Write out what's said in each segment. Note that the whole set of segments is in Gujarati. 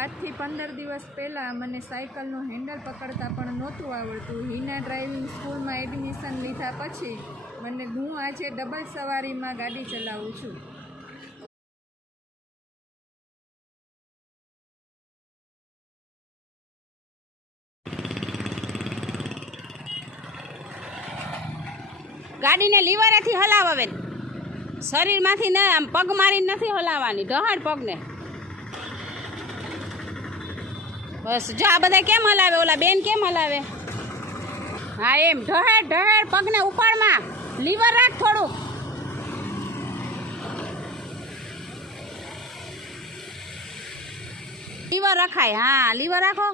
આજથી 15 દિવસ પહેલાં મને સાયકલનું હેન્ડલ પકડતા પણ નહોતું આવડતું. હિના ડ્રાઇવિંગ સ્કૂલમાં એડમિશન લીધા પછી હું આજે ડબલ સવારીમાં ગાડી ચલાવું છું. ગાડીને લીવરેથી હલાવ, હવે શરીરમાંથી ને આમ પગ મારીને નથી હલાવવાની, ઢહાડ પગને. બસ જો આ બધા કેમ હલાવે, ઓલા બેન કેમ હલાવે? હા એમ ઢહેડ ઢહેડ પગને ઉપાડમાં, લીવર રાખ થોડુંક. લીવર રખાય, હા લીવર રાખો.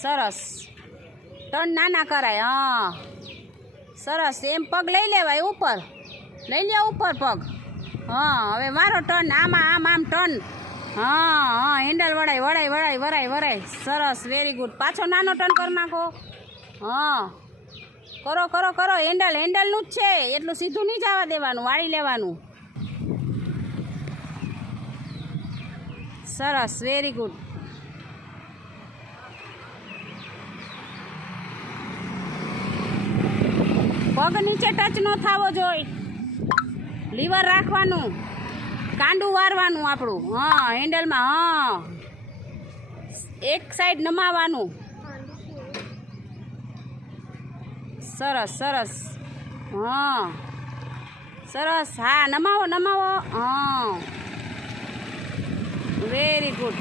સરસ, ટર્ન નાના કરાય. હા સરસ, એમ પગ લઈ લેવાય ઉપર, લઈ લે ઉપર પગ. હા હવે મારો ટર્ન, આમ ટર્ન. હા હા હેન્ડલ વળાય. સરસ, વેરી ગુડ. પાછો નાનો ટર્ન કરી નાખો. હા કરો. હેન્ડલનું જ છે, એટલું સીધું નહીં જવા દેવાનું, વાળી લેવાનું. સરસ, વેરી ગુડ. પગ નીચે ટચ ન થવો જોઈએ, લીવર રાખવાનું, કાંડું વારવાનું આપણું. હા હેન્ડલમાં, હા એક સાઈડ નમાવાનું. સરસ. હા સરસ, હા નમાવો. હા વેરી ગુડ.